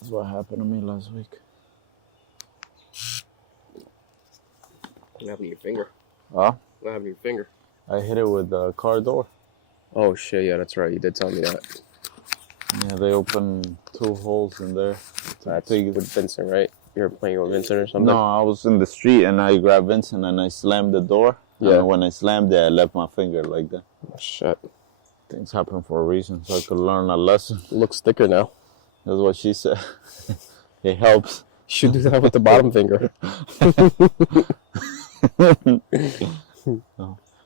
That's what happened to me last week. What happened to your finger? Huh? What happened to your finger? I hit it with the car door. Oh, shit, yeah, that's right. You did tell me that. Yeah, they opened 2 holes in there. That's with Vincent, right? You were playing with Vincent or something? No, I was in the street and I grabbed Vincent and I slammed the door. Yeah. And when I slammed it, I left my finger like that. Oh, shit. Things happen for a reason, so I could learn a lesson. It looks thicker now. That's what she said. It helps. You should do that with the bottom finger.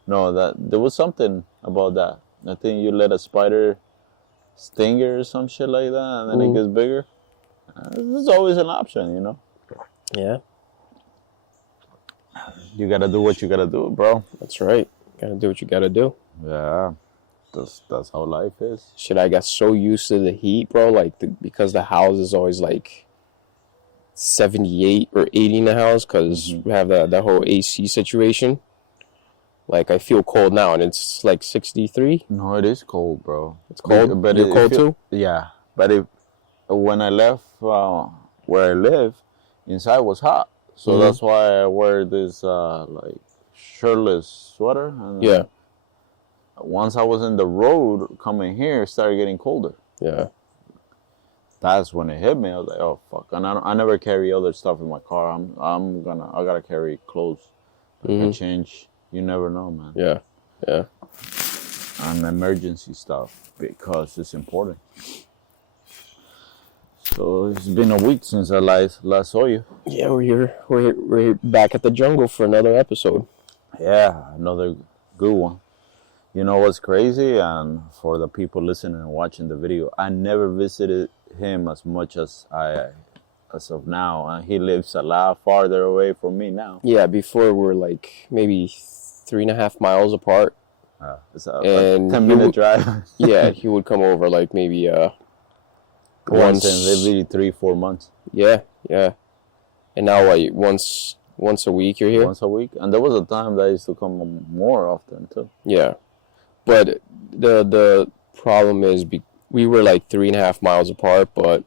No, that there was something about that. I think you let a spider sting you or some shit like that, and then it gets bigger. There's always an option, you know. Yeah. You gotta do what you gotta do, bro. That's right. Gotta do what you gotta do. Yeah, that's how life is. Shit, I got so used to the heat, bro. Like, because the house is always like 78 or 80 in the house, because we have that whole AC situation. Like, I feel cold now, and it's like 63. No, it is cold, bro. It's cold. But You're cold too? Yeah, but when I left where I live, inside was hot. So that's why I wear this like shirtless sweater. And Yeah. Once I was in the road coming here, it started getting colder. Yeah. That's when it hit me. I was like, oh fuck! And I never carry other stuff in my car. I gotta carry clothes. I change. You never know, man. Yeah. Yeah. And emergency stuff because it's important. So it's been a week since I last saw you. Yeah, we're back at the jungle for another episode. Yeah, another good one. You know what's crazy? And for the people listening and watching the video, I never visited him as much as of now. And he lives a lot farther away from me now. Yeah, before we're like maybe 3.5 miles apart. It's a 10-minute drive. Yeah, he would come over like maybe once in maybe 3-4 months. Yeah. And now once a week you're here? Once a week. And there was a time that I used to come more often too. Yeah. But the problem is we were like 3.5 miles apart, but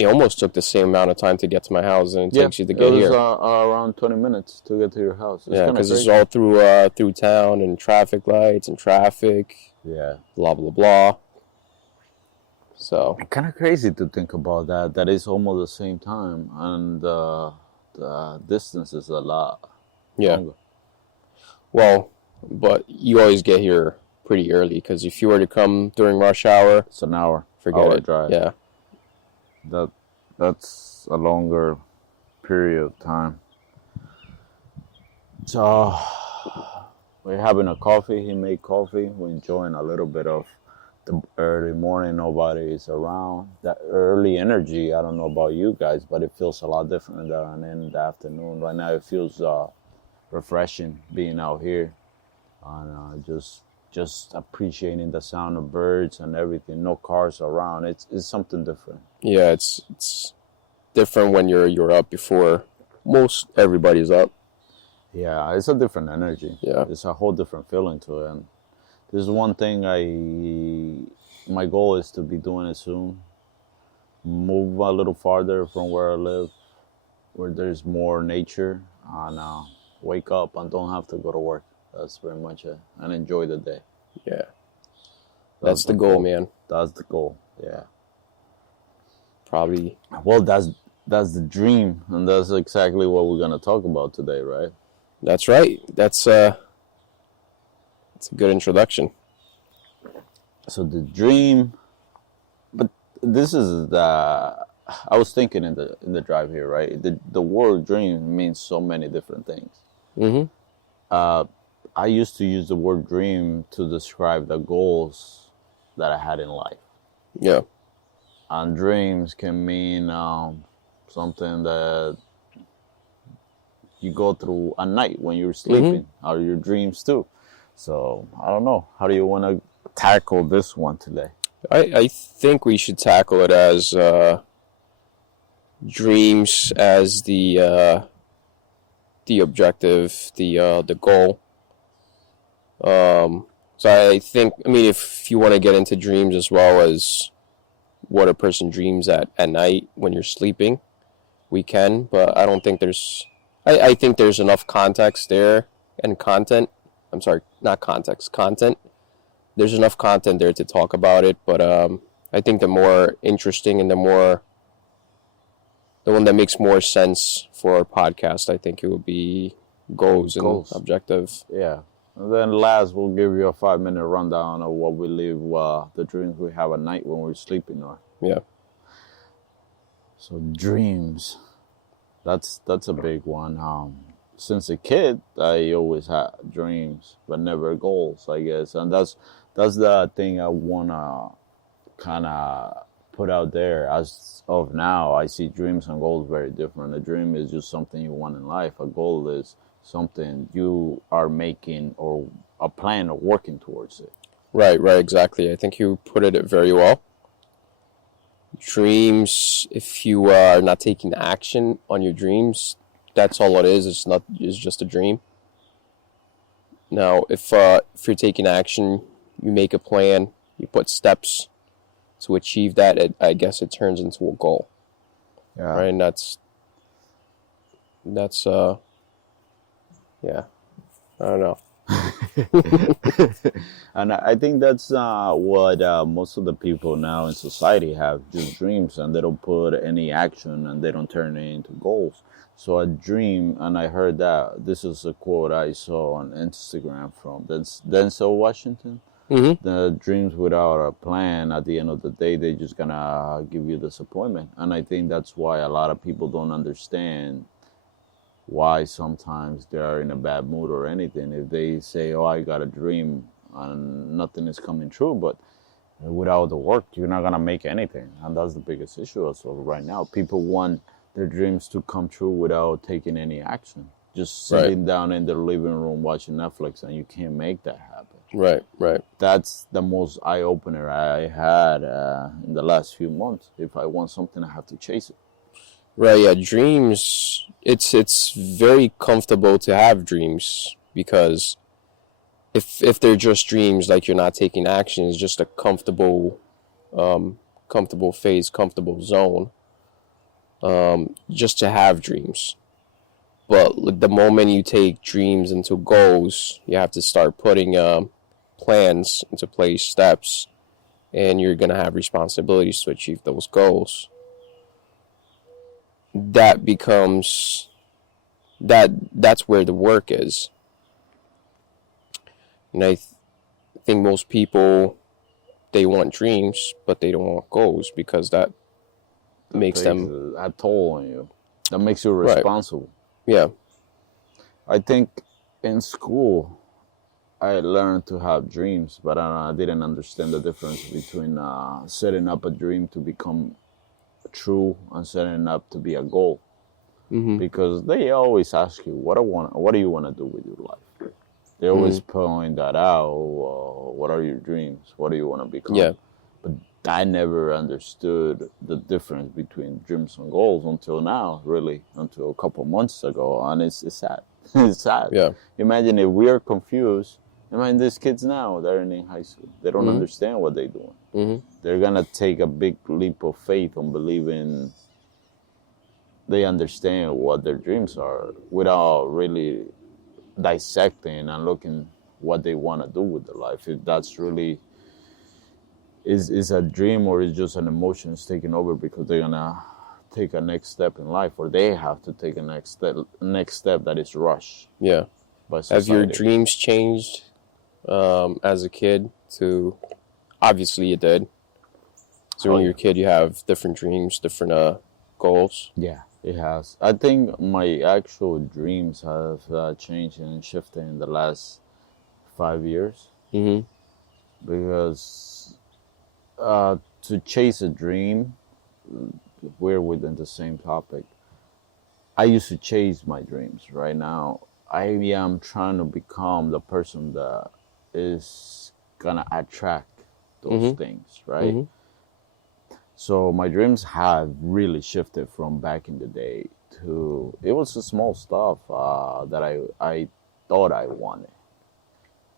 it almost took the same amount of time to get to my house than it takes you to get here. It was around 20 minutes to get to your house. Yeah, because it's all through town and traffic lights and traffic. Yeah. Blah, blah, blah. So. Kind of crazy to think about that. That is almost the same time. And the distance is a lot longer. Well, but you always get here pretty early, because if you were to come during rush hour, it's an hour. Forget it. Drive. Yeah. That's a longer period of time. So we're having a coffee. He made coffee. We're enjoying a little bit of the early morning. Nobody is around. That early energy, I don't know about you guys, but it feels a lot different than in the afternoon. Right now it feels refreshing being out here and just appreciating the sound of birds and everything. No cars around. It's something different. Yeah, it's different when you're up before most everybody's up. Yeah, it's a different energy. Yeah, it's a whole different feeling to it. And there's one thing my goal is to be doing it soon. Move a little farther from where I live, where there's more nature, and wake up and don't have to go to work. That's pretty much it. And enjoy the day. Yeah. That's the goal, man. That's the goal, yeah. Probably. Well, that's the dream, and that's exactly what we're going to talk about today, right? That's right. That's a good introduction. So the dream, but this is I was thinking in the drive here, right? The word dream means so many different things. Mm-hmm. I used to use the word dream to describe the goals that I had in life. Yeah. And dreams can mean something that you go through at night when you're sleeping, or your dreams too. So I don't know. How do you want to tackle this one today? I think we should tackle it as dreams as the objective, the goal. So I think, if you want to get into dreams as well as what a person dreams at night when you're sleeping, we can, but I don't think I think there's enough context there and content. I'm sorry, not context, content. There's enough content there to talk about it, but I think the more interesting and the one that makes more sense for our podcast, I think it would be goals and Goals. objective. Yeah. And then last, we'll give you a 5-minute rundown of what we live, the dreams we have at night when we're sleeping. Or Yeah. so dreams, that's a big one. Since a kid, I always had dreams, but never goals, I guess. And that's the thing I wanna kind of put out there. As of now, I see dreams and goals very different. A dream is just something you want in life. A goal is something you are making, or a plan or working towards it. Right, exactly. I think you put it very well. Dreams, if you are not taking action on your dreams, that's all it is. It's just a dream. Now, if you're taking action, you make a plan, you put steps to achieve that, I guess it turns into a goal. Yeah. Right, and that's yeah, I don't know. And I think that's what most of the people now in society have, just dreams, and they don't put any action, and they don't turn it into goals. So a dream, and I heard that, this is a quote I saw on Instagram from Denzel Washington. Mm-hmm. The dreams without a plan, at the end of the day, they're just gonna give you disappointment. And I think that's why a lot of people don't understand why sometimes they are in a bad mood or anything. If they say, oh, I got a dream and nothing is coming true, but without the work, you're not gonna make anything. And that's the biggest issue also right now. People want their dreams to come true without taking any action. Just sitting down in their living room watching Netflix, and you can't make that happen. Right. That's the most eye-opener I had in the last few months. If I want something, I have to chase it. Right, yeah, dreams, it's very comfortable to have dreams, because if they're just dreams, like you're not taking action, it's just a comfortable phase, comfortable zone, just to have dreams. But the moment you take dreams into goals, you have to start putting plans into place, steps, and you're going to have responsibilities to achieve those goals. That becomes that's where the work is. And I think most people, they want dreams, but they don't want goals, because that makes them a toll on you. That makes you responsible. Right. Yeah. I think in school I learned to have dreams, but I didn't understand the difference between setting up a dream to become true and setting up to be a goal. Mm-hmm. Because they always ask you, what do you want to do with your life? They always point that out. What are your dreams? What do you want to become? Yeah. But I never understood the difference between dreams and goals until now, really, until a couple months ago. And it's sad. It's sad. Yeah. Imagine if we are confused. Imagine these kids now, they're in high school. They don't understand what they're doing. Mm-hmm. They're going to take a big leap of faith on believing they understand what their dreams are without really dissecting and looking what they want to do with their life. If that's really is a dream, or is just an emotion is taking over because they're going to take a next step in life, or they have to take a next step that is rushed. Yeah. By Have your dreams changed as a kid? To obviously it did. So when you're a kid, you have different dreams, different goals. Yeah, it has. I think my actual dreams have changed and shifted in the last 5 years. Mm-hmm. Because to chase a dream, we're within the same topic. I used to chase my dreams. Right now, I am trying to become the person that is gonna attract those things, right? Mm-hmm. So my dreams have really shifted from back in the day to, it was the small stuff that I thought I wanted,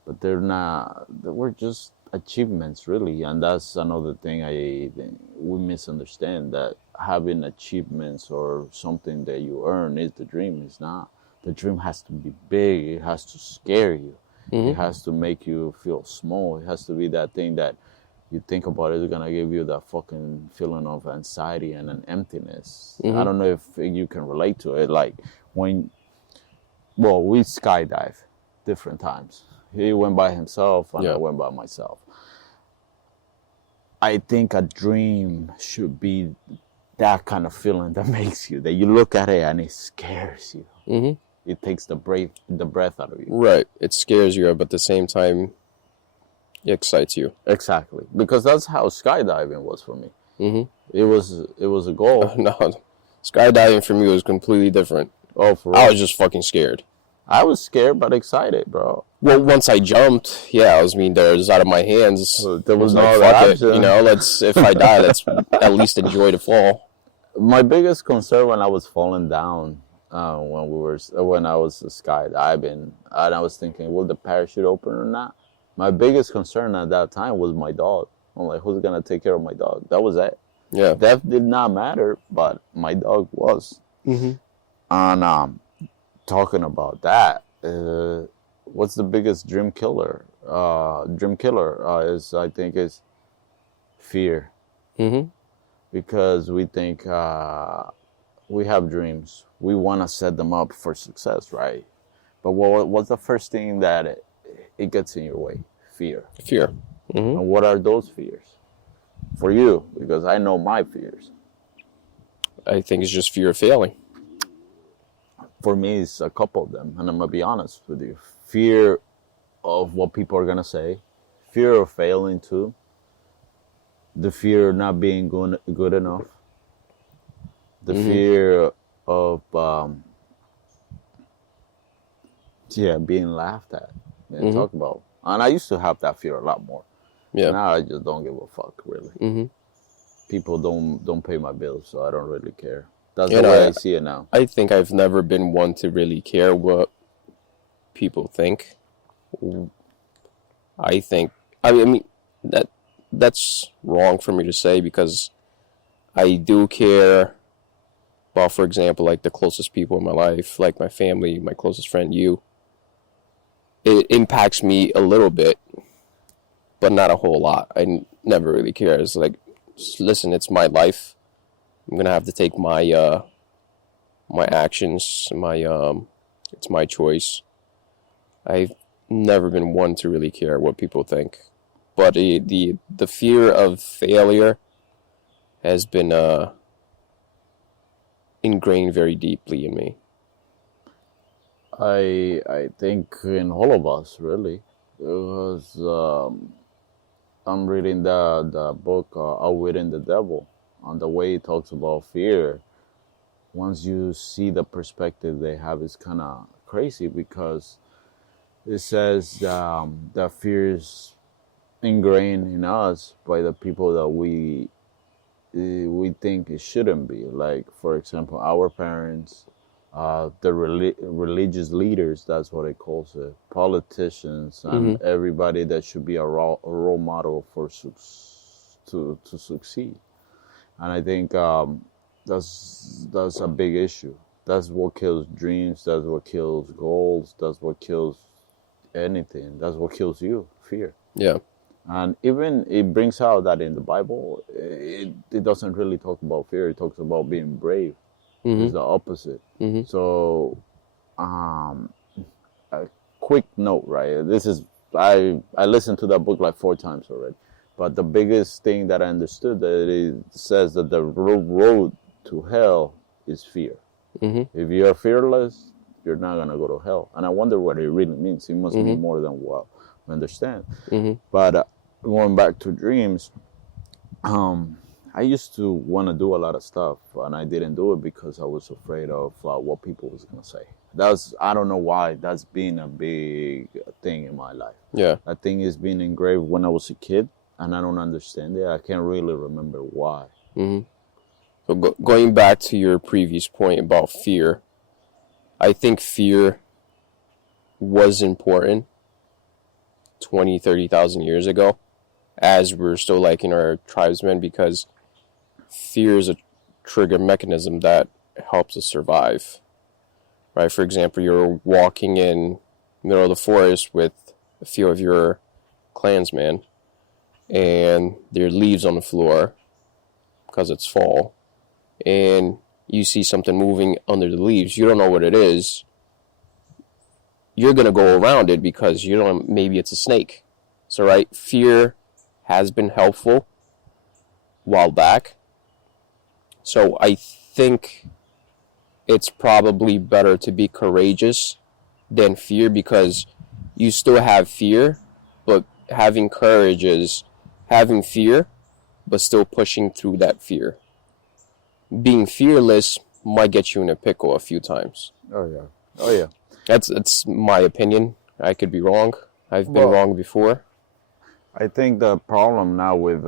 but they're not. They were just achievements really, and that's another thing I think we misunderstand, that having achievements or something that you earn is the dream. Is not. The dream has to be big. It has to scare you. It Mm-hmm. has to make you feel small. It has to be that thing that you think about it, it's gonna give you that fucking feeling of anxiety and an emptiness. I Mm-hmm. don't know if you can relate to it. Like when, well, we skydive different times. He went by himself and I Yeah. went by myself. I think a dream should be that kind of feeling that makes you, that you look at it and it scares you. Mm-hmm. It takes the breath out of you. Right. It scares you, but at the same time, it excites you. Exactly, because that's how skydiving was for me. Mm-hmm. It was a goal. No, skydiving for me was completely different. Oh, for I real. was just fucking scared. I was scared but excited, bro. Well, once I jumped, yeah, I was there. It was out of my hands. So there I was was no like, other fuck it, option. if I die, let's at least enjoy the fall. My biggest concern when I was falling down, when I was skydiving, and I was thinking, will the parachute open or not? My biggest concern at that time was my dog. I'm like, who's gonna take care of my dog? That was it. Yeah. Death did not matter, but my dog was. Mm-hmm. And talking about that, what's the biggest dream killer? Is, I think, is fear, Mm-hmm. because we think we have dreams. We want to set them up for success, right? But what's the first thing that it gets in your way? Fear. Fear. Mm-hmm. And what are those fears for you? Because I know my fears. I think it's just fear of failing. For me, it's a couple of them, and I'm gonna be honest with you. Fear of what people are gonna say, fear of failing too, the fear of not being good enough, the Mm-hmm. fear of being laughed at and Mm-hmm. talked about. And I used to have that fear a lot more. Yeah. Now I just don't give a fuck, really. Mm-hmm. People don't pay my bills, so I don't really care. That's You the way know, I see it now. I think I've never been one to really care what people think. I mean that's wrong for me to say, because I do care about, for example, like the closest people in my life, like my family, my closest friend, you. It impacts me a little bit, but not a whole lot. Never really care. It's like, listen, it's my life. I'm gonna have to take my actions, it's my choice. I've never been one to really care what people think, but the fear of failure has been ingrained very deeply in me. I think in all of us, really, because I'm reading the book Outwitting the Devil, and the way it talks about fear. Once you see the perspective they have, it's kind of crazy, because it says that fear is ingrained in us by the people that we think it shouldn't be. Like, for example, our parents, the religious leaders, that's what it calls it, politicians, and Mm-hmm. everybody that should be a role model for to succeed. And I think that's a big issue. That's what kills dreams. That's what kills goals. That's what kills anything. That's what kills you, fear. Yeah. And even it brings out that in the Bible, it doesn't really talk about fear. It talks about being brave. Mm-hmm. It's the opposite. Mm-hmm. So, a quick note, right? This is I listened to that book like 4 times already. But the biggest thing that I understood, that it says that the road to hell is fear. Mm-hmm. If you are fearless, you're not gonna go to hell. And I wonder what it really means. It must Mm-hmm. mean more than what we understand. Mm-hmm. But going back to dreams, I used to want to do a lot of stuff, and I didn't do it because I was afraid of what people was gonna say. I don't know why. That's been a big thing in my life. Yeah. That thing is being engraved when I was a kid, and I don't understand it. I can't really remember why. Mm-hmm. So going back to your previous point about fear, I think fear was important 20, 30,000 years ago. as we're still like in our tribesmen, because fear is a trigger mechanism that helps us survive. Right? For example, you're walking in the middle of the forest with a few of your clansmen, and there are leaves on the floor because it's fall, and you see something moving under the leaves. You don't know what it is. You're going to go around it because you don't, maybe it's a snake. So, right, fear has been helpful a while back. So I think it's probably better to be courageous than fear, because you still have fear, but having courage is having fear, but still pushing through that fear. Being fearless might get you in a pickle a few times. Oh yeah. Oh yeah. That's my opinion. I could be wrong. I've been wrong before. I think the problem now with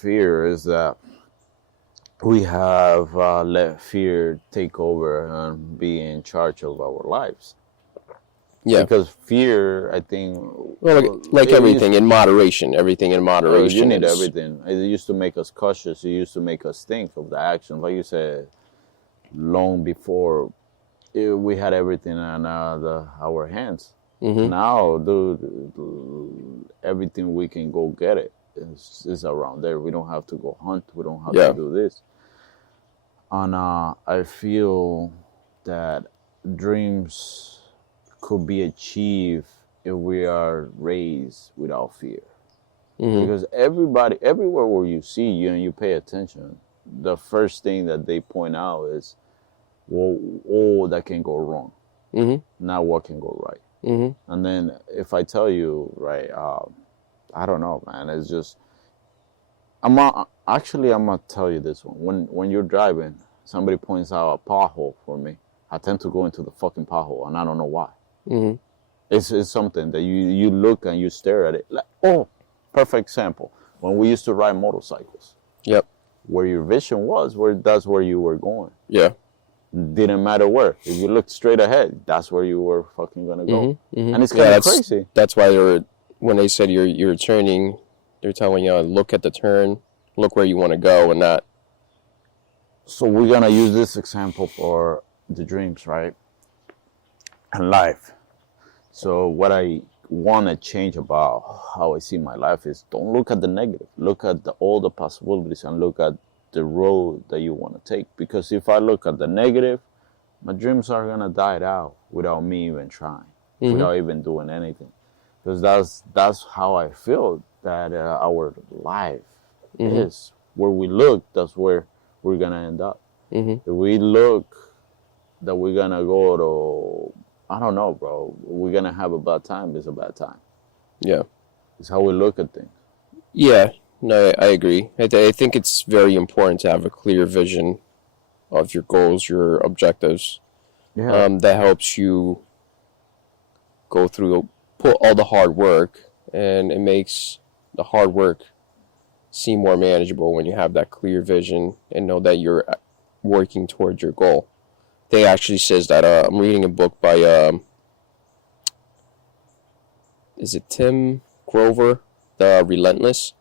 fear is that we have let fear take over and be in charge of our lives. Yeah. Because fear, I think, well, like everything in moderation. Everything in moderation. You need everything. It used to make us cautious. It used to make us think of the actions. Like you said, long before we had everything in our hands. Mm-hmm. Now, dude, everything we can go get it is around there. We don't have to go hunt. We don't have to do this. And I feel that dreams could be achieved if we are raised without fear. Mm-hmm. Because everywhere where you see you and you pay attention, the first thing that they point out is, well, all that can go wrong. Mm-hmm. Now what can go right? Mm-hmm. And then if I tell you, right, I don't know, man. It's just, I'm gonna tell you this one. When you're driving, somebody points out a pothole for me, I tend to go into the fucking pothole, and I don't know why. Mm-hmm. It's something that you look and you stare at it. Like, oh, perfect example. When we used to ride motorcycles. Yep. Where your vision was, that's where you were going. Yeah. Didn't matter where. If you looked straight ahead, that's where you were fucking gonna go. Mm-hmm, mm-hmm. And it's kind of crazy. That's why when they said you're turning, they're telling you, look at the turn, look where you want to go, and not. So we're gonna use this example for the dreams, right? And life. So what I want to change about how I see my life is, don't look at the negative. Look at all the possibilities and look at the road that you want to take. Because if I look at the negative, my dreams are gonna die out without me even trying, mm-hmm. without even doing anything. Because that's how I feel that our life mm-hmm. is. Where we look, that's where we're gonna end up. Mm-hmm. If we look that we're gonna go to, I don't know, bro, we're gonna have a bad time, it's a bad time. Yeah. It's how we look at things. Yeah. No, I agree. I think it's very important to have a clear vision of your goals, your objectives. Yeah. That helps you go through, put all the hard work, and it makes the hard work seem more manageable when you have that clear vision and know that you're working towards your goal. They actually says that I'm reading a book by is it Tim Grover, The Relentless?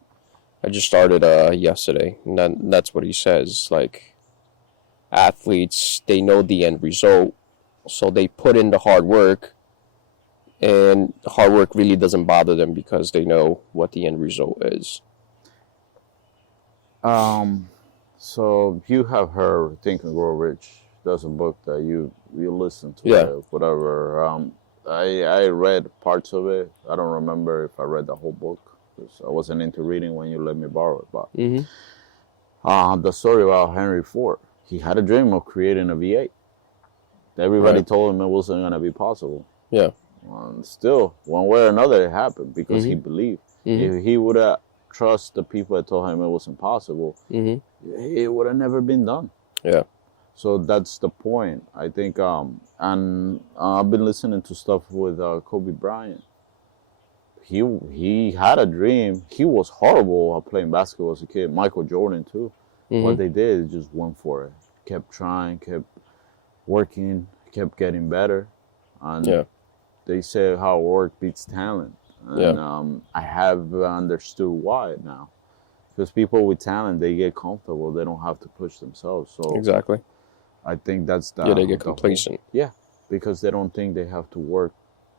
I just started yesterday, and that's what he says. Like, athletes, they know the end result, so they put in the hard work, and the hard work really doesn't bother them because they know what the end result is. So you have heard Think and Grow Rich. That's a book that you listen to. Yeah. Whatever. I read parts of it. I don't remember if I read the whole book. I wasn't into reading when you let me borrow it. But mm-hmm. The story about Henry Ford. He had a dream of creating a V8. Everybody told him it wasn't going to be possible. Yeah. And still, one way or another, it happened because mm-hmm. he believed. Mm-hmm. If he would have trusted the people that told him it was impossible, mm-hmm. it would have never been done. Yeah. So that's the point, I think. And I've been listening to stuff with Kobe Bryant. He had a dream. He was horrible at playing basketball as a kid. Michael Jordan, too. Mm-hmm. What they did is just went for it. Kept trying, kept working, kept getting better. And they say how work beats talent. and Yeah. I have understood why now. Because people with talent, they get comfortable. They don't have to push themselves. So Exactly. I think that's Yeah, they get the whole, complacent. yeah, because they don't think they have to work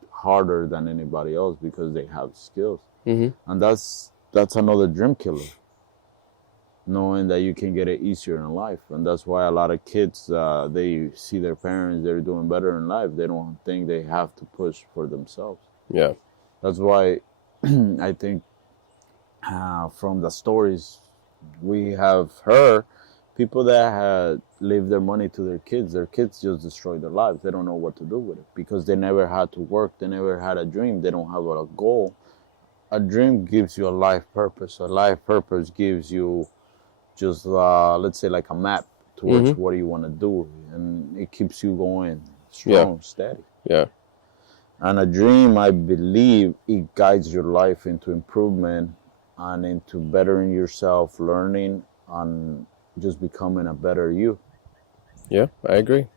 harder than anybody else because they have skills, Mm-hmm. and that's another dream killer. Knowing that you can get it easier in life, and that's why a lot of kids they see their parents they're doing better in life. They don't think they have to push for themselves. Yeah. That's why I think from the stories we have heard, people that had leave their money to their kids just destroy their lives. They don't know what to do with it because they never had to work. They never had a dream. They don't have a goal. A dream gives you a life purpose. A life purpose gives you just let's say like a map towards Mm-hmm. what you want to do, and it keeps you going Yeah. strong, steady. Yeah. And a dream, I believe, it guides your life into improvement and into bettering yourself, learning, and just becoming a better you. Yeah. I agree.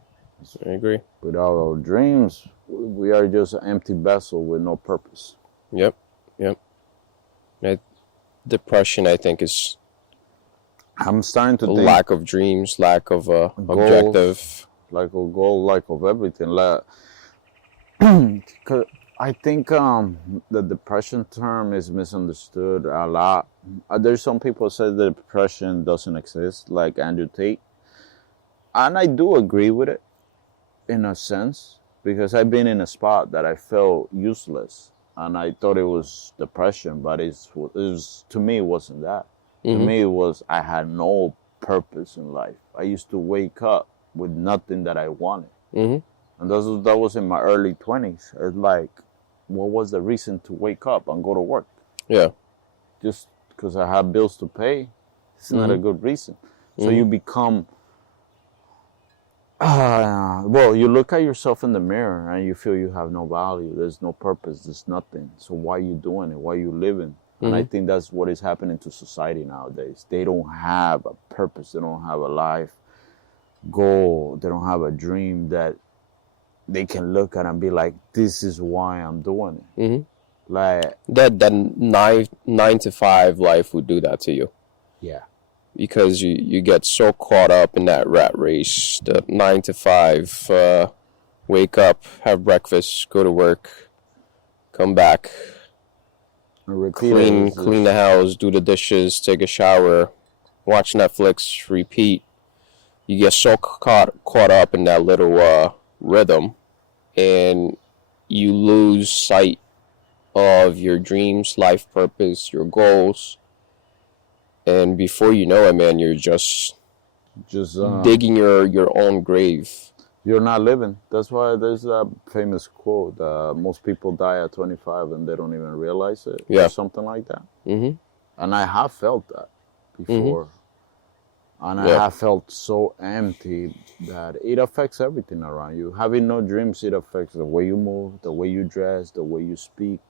I agree. Without our dreams, we are just an empty vessel with no purpose. Yep. Yep. Depression, I think, is I'm starting to a think lack of dreams, lack of goals, objective. like a goal, like of everything. Like, 'cause I think the depression term is misunderstood a lot. There's some people say that depression doesn't exist, like Andrew Tate, and I do agree with it in a sense because I've been in a spot that I felt useless, and I thought it was depression, but it was to me it wasn't that. To Mm-hmm. me, it was I had no purpose in life. I used to wake up with nothing that I wanted. Mm-hmm. And that was in my early 20s. It's like, what was the reason to wake up and go to work? Yeah. Just because I have bills to pay? It's not a Mm-hmm. good reason. So Mm-hmm. you become, well, you look at yourself in the mirror and you feel you have no value. There's no purpose. There's nothing. So why are you doing it? Why are you living? And I Mm-hmm. think that's what is happening to society nowadays. They don't have a purpose. They don't have a life goal. They don't have a dream that they can look at and be like, this is why I'm doing it. Mm-hmm. Like, That nine to five life would do that to you. yeah. Because you get so caught up in that rat race, the 9 to 5, wake up, have breakfast, go to work, come back, clean the house, do the dishes, take a shower, watch Netflix, repeat. You get so caught up in that little rhythm, and you lose sight of your dreams, life purpose, your goals. And before you know it, man, you're just digging your own grave. You're not living. That's why there's a famous quote: "Most people die at 25 and they don't even realize it," Yeah. or something like that. Mm-hmm. And I have felt that before, and I Yeah. have felt so empty that it affects everything around you. Having no dreams, it affects the way you move, the way you dress, the way you speak,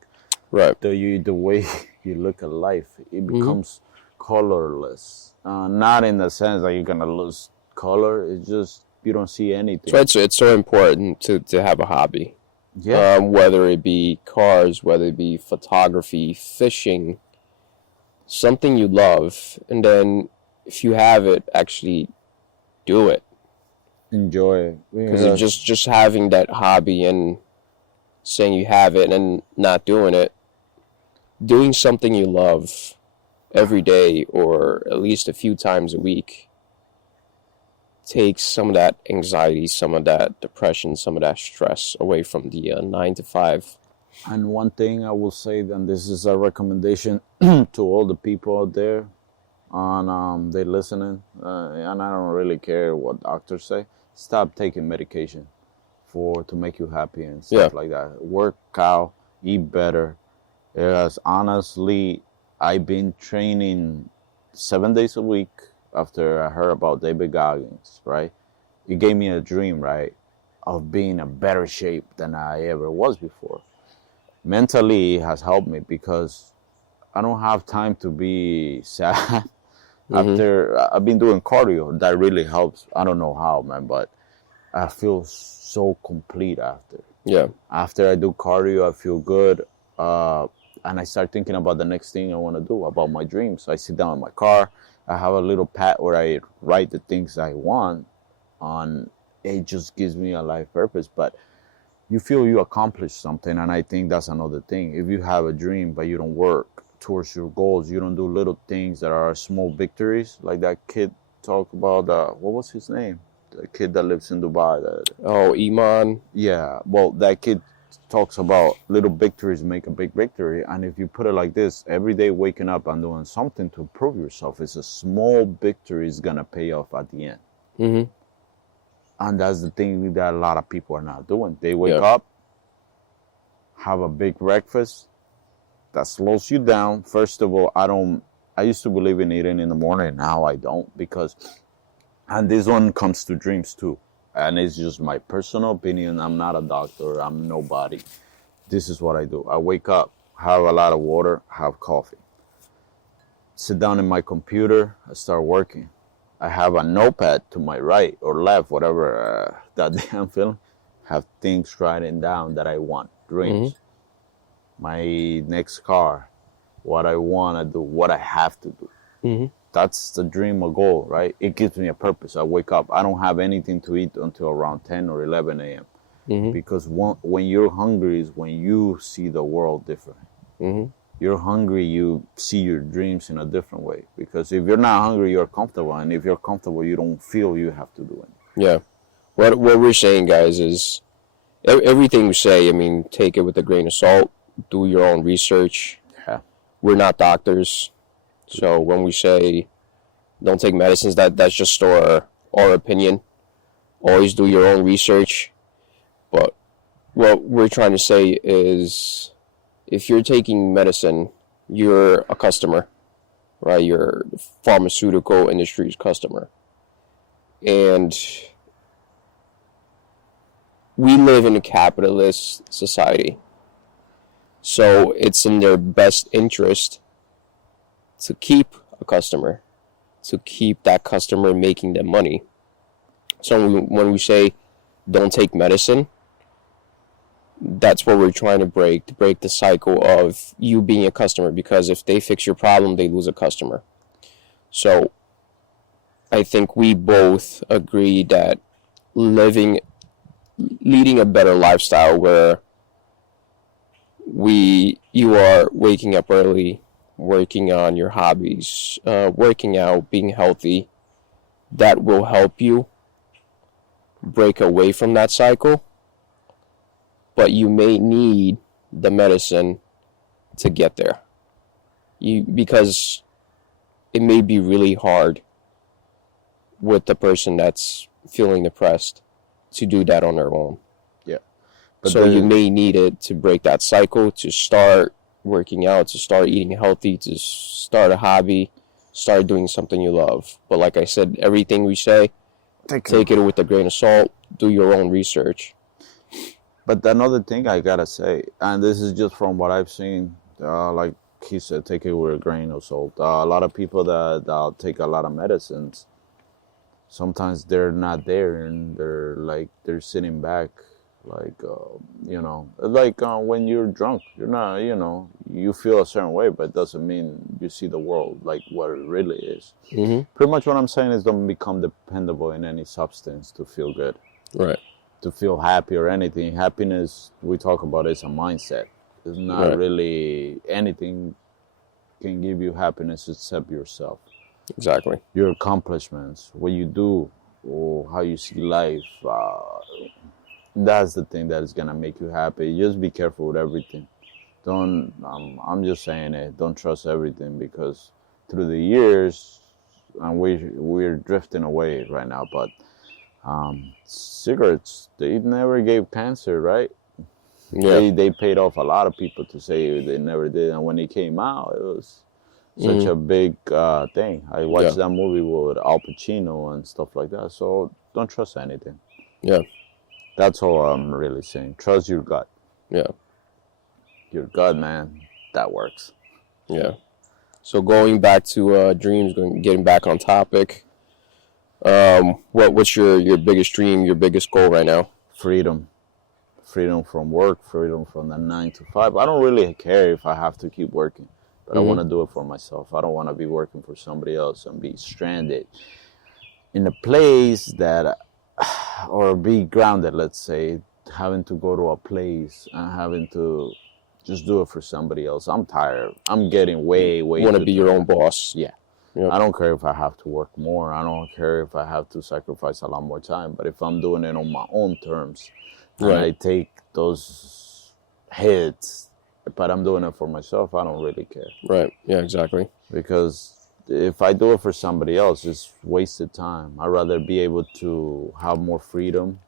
Right. the way you look at life. It becomes colorless. Not in the sense that you're gonna lose color. It's just you don't see anything. So it's so important to have a hobby. Yeah. Whether it be cars, whether it be photography, fishing, something you love, and then if you have it, actually do it. Enjoy it. Because just having that hobby and saying you have it and not doing it, doing something you love every day or at least a few times a week takes some of that anxiety, some of that depression, some of that stress away from the 9 to 5. And one thing I will say, and this is a recommendation to all the people out there, on they listening, and I don't really care what doctors say. Stop taking medication to make you happy and stuff like that. Work out, eat better. Yes, honestly, I've been training 7 days a week after I heard about David Goggins, right? It gave me a dream, right, of being in a better shape than I ever was before. Mentally, it has helped me because I don't have time to be sad. After I've been doing cardio, that really helps. I don't know how, man, but I feel so complete after. Yeah. After I do cardio, I feel good. and I start thinking about the next thing I want to do, about my dreams. I sit down in my car. I have a little pad where I write the things I want on. It just gives me a life purpose. But you feel you accomplished something, and I think that's another thing. If you have a dream but you don't work towards your goals, you don't do little things that are small victories, like that kid talked about. What was his name? The kid that lives in Dubai. Oh, Iman. Yeah, well, that kid talks about little victories make a big victory. And if you put it like this, every day waking up and doing something to improve yourself is a small victory is going to pay off at the end. Mm-hmm. And that's the thing that a lot of people are not doing. They wake up, have a big breakfast that slows you down. First of all, I used to believe in eating in the morning. Now I don't, because, and this one comes to dreams too. And it's just my personal opinion. I'm not a doctor. I'm nobody. This is what I do. I wake up, have a lot of water, have coffee. Sit down in my computer, I start working. I have a notepad to my right or left, whatever that day I'm feeling. Have things written down that I want, dreams. Mm-hmm. My next car, what I want to do, what I have to do. Mm-hmm. That's the dream or goal, right? It gives me a purpose. I wake up. I don't have anything to eat until around 10 or 11 a.m. Mm-hmm. Because when you're hungry is when you see the world different. Mm-hmm. You're hungry, you see your dreams in a different way. Because if you're not hungry, you're comfortable. And if you're comfortable, you don't feel you have to do it. Yeah. What we're saying, guys, is everything we say, I mean, take it with a grain of salt. Do your own research. Yeah. We're not doctors. So when we say don't take medicines, that's just our opinion. Always do your own research. But what we're trying to say is if you're taking medicine, you're a customer, right? You're the pharmaceutical industry's customer. And we live in a capitalist society. So it's in their best interest to keep a customer, to keep that customer making them money. So when we say don't take medicine, that's what we're trying to break the cycle of you being a customer, because if they fix your problem, they lose a customer. So I think we both agree that leading a better lifestyle where you are waking up early, working on your hobbies, working out, being healthy, that will help you break away from that cycle. But you may need the medicine to get there. Because it may be really hard with the person that's feeling depressed to do that on their own. Yeah. But so you may need it to break that cycle, to start working out, to start eating healthy, to start a hobby, start doing something you love. But like I said, everything we say, take it with a grain of salt, do your own research. But another thing I gotta say, and this is just from what I've seen, like he said, take it with a grain of salt. A lot of people that take a lot of medicines, sometimes they're not there and they're sitting back, like when you're drunk, you're not, you feel a certain way, but it doesn't mean you see the world like what it really is. Mm-hmm. Pretty much what I'm saying is don't become dependable in any substance to feel good. Right. To feel happy or anything. Happiness, we talk about, is a mindset. It's not really anything can give you happiness except yourself. Exactly. Your accomplishments, what you do, or how you see life. That's the thing that is gonna make you happy. Just be careful with everything. Don't. I'm just saying it. Don't trust everything, because through the years, and we're drifting away right now. But cigarettes, they never gave cancer, right? Yeah. They paid off a lot of people to say they never did, and when it came out, it was such a big thing. I watched that movie with Al Pacino and stuff like that. So don't trust anything. Yeah. That's all I'm really saying. Trust your gut. Yeah. Your gut, man. That works. Yeah. So going back to dreams, getting back on topic. What's your biggest dream, your biggest goal right now? Freedom. freedom from work, freedom from the 9 to 5. I don't really care if I have to keep working, but I want to do it for myself. I don't want to be working for somebody else and be stranded in a place that, or be grounded, let's say, having to go to a place and having to just do it for somebody else. I'm tired. I'm getting way You want to too be your tired. own boss. Yeah. Yep. I don't care if I have to work more. I don't care if I have to sacrifice a lot more time. But if I'm doing it on my own terms, and I take those hits, but I'm doing it for myself, I don't really care. Right. Yeah, exactly. Because if I do it for somebody else, it's wasted time. I'd rather be able to have more freedom.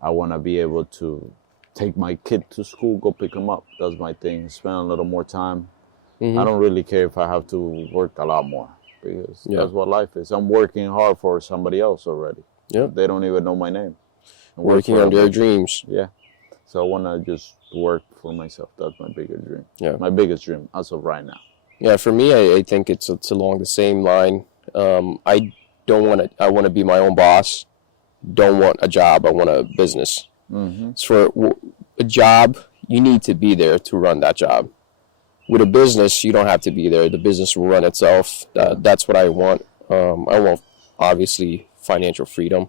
I want to be able to take my kid to school, go pick him up. That's my thing. Spend a little more time. I don't really care if I have to work a lot more, because that's what life is. I'm working hard for somebody else already. Yeah. They don't even know my name. Working on their dreams. Yeah. So I want to just work for myself. That's my biggest dream. Yeah. My biggest dream as of right now. Yeah, for me, I think it's along the same line. I want to be my own boss. Don't want a job. I want a business. So for a job, you need to be there to run that job. With a business, you don't have to be there. The business will run itself. That's what I want. I want, obviously, financial freedom.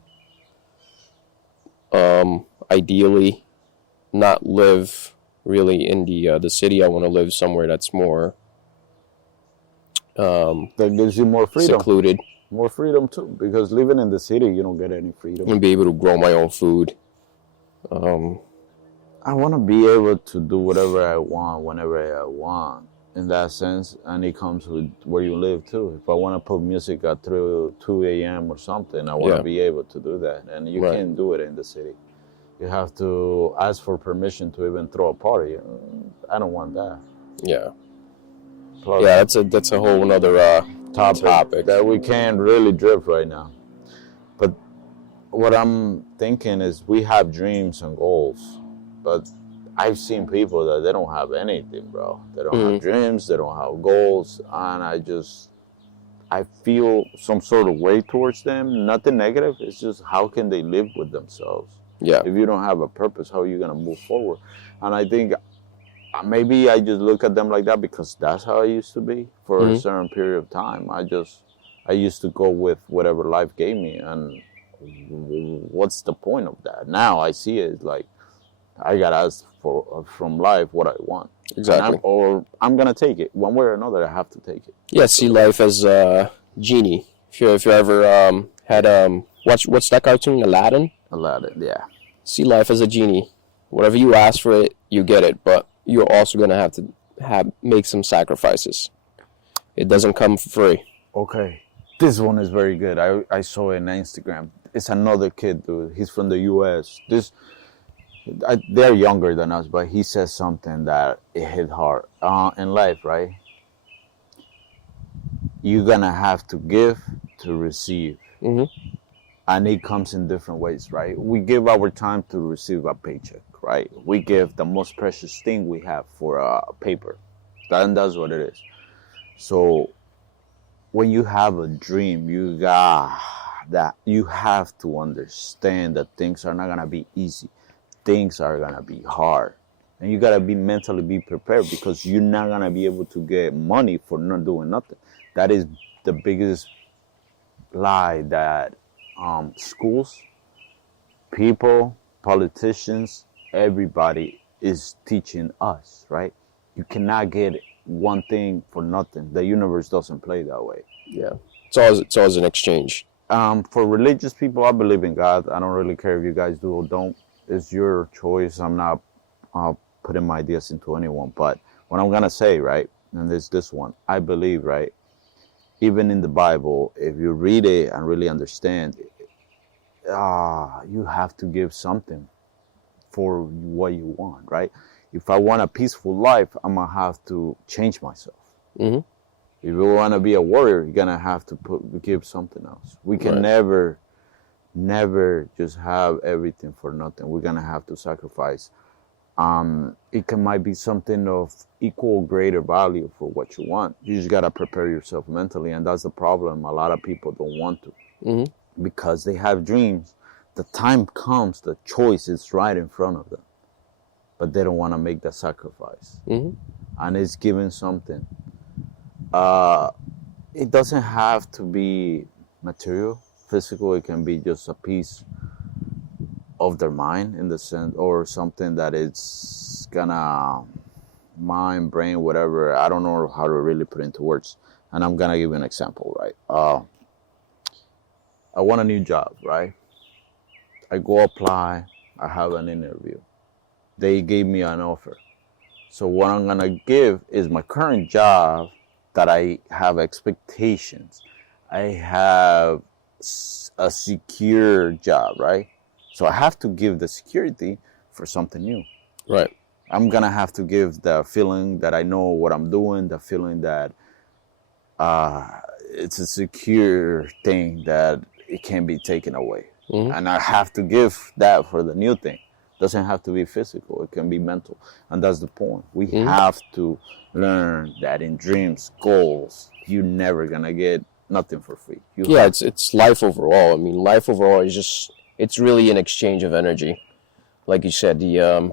Ideally, not live really in the city. I want to live somewhere that's more that gives you more freedom. Secluded. More freedom too, because living in the city, you don't get any freedom. And be able to grow my own food. I want to be able to do whatever I want, whenever I want, in that sense, and it comes with where you live too. If I want to put music at 2 a.m. or something, I want to be able to do that, and you can't do it in the city. You have to ask for permission to even throw a party. I don't want that. Yeah. Plus, that's a whole another topic that we can't really drift right now. But what I'm thinking is, we have dreams and goals, but I've seen people that they don't have anything, bro. They don't have dreams, they don't have goals, and I feel some sort of way towards them. Nothing negative. It's just, how can they live with themselves? Yeah. If you don't have a purpose, how are you gonna move forward? And I think maybe I just look at them like that because that's how I used to be for a certain period of time. I used to go with whatever life gave me, and what's the point of that? Now I see it like, I gotta ask for from life what I want. Exactly. I'm gonna take it one way or another. I have to take it. Yeah, see life as a genie. If you ever had what's that cartoon, Aladdin? Aladdin, yeah. See life as a genie. Whatever you ask for it, you get it. But you're also gonna have to make some sacrifices. It doesn't come for free. Okay, this one is very good. I saw it on Instagram. It's another kid, dude. He's from the U.S. They're younger than us, but he says something that it hit hard. In life, right? You're gonna have to give to receive. And it comes in different ways, right? We give our time to receive a paycheck, right? We give the most precious thing we have for a paper. That's what it is. So when you have a dream, you have to understand that things are not gonna be easy. Things are gonna be hard. And you gotta be mentally prepared, because you're not gonna be able to get money for not doing nothing. That is the biggest lie that schools, people, politicians, everybody is teaching us, right? You cannot get one thing for nothing. The universe doesn't play that way. Yeah, it's always an exchange. For religious people, I believe in God. I don't really care if you guys do or don't. It's your choice. I'm not putting my ideas into anyone. But what I'm gonna say, right, and there's this one. I believe, right, even in the Bible, if you read it and really understand, you have to give something for what you want, right? If I want a peaceful life, I'm gonna have to change myself. If you want to be a warrior, you're gonna have to give something else. We can never just have everything for nothing. We're gonna have to sacrifice. It might be something of equal, greater value for what you want. You just gotta prepare yourself mentally, and that's the problem. A lot of people don't want to, because they have dreams the time comes, the choice is right in front of them, but they don't want to make that sacrifice. Mm-hmm. And it's giving something. It doesn't have to be material, physical. It can be just a piece of their mind in the sense, or something that it's gonna mind, brain, whatever. I don't know how to really put into words. And I'm gonna give you an example, right? I want a new job, right? I go apply. I have an interview. They gave me an offer. So what I'm gonna give is my current job that I have expectations. I have a secure job, right? So I have to give the security for something new. Right. I'm gonna have to give the feeling that I know what I'm doing, the feeling that it's a secure thing that it can't be taken away. Mm-hmm. And I have to give that for the new thing. Doesn't have to be physical, it can be mental. And that's the point. We have to learn that in dreams, goals, you're never gonna get nothing for free. It's life overall. I mean, life overall is just, it's really an exchange of energy. Like you said, the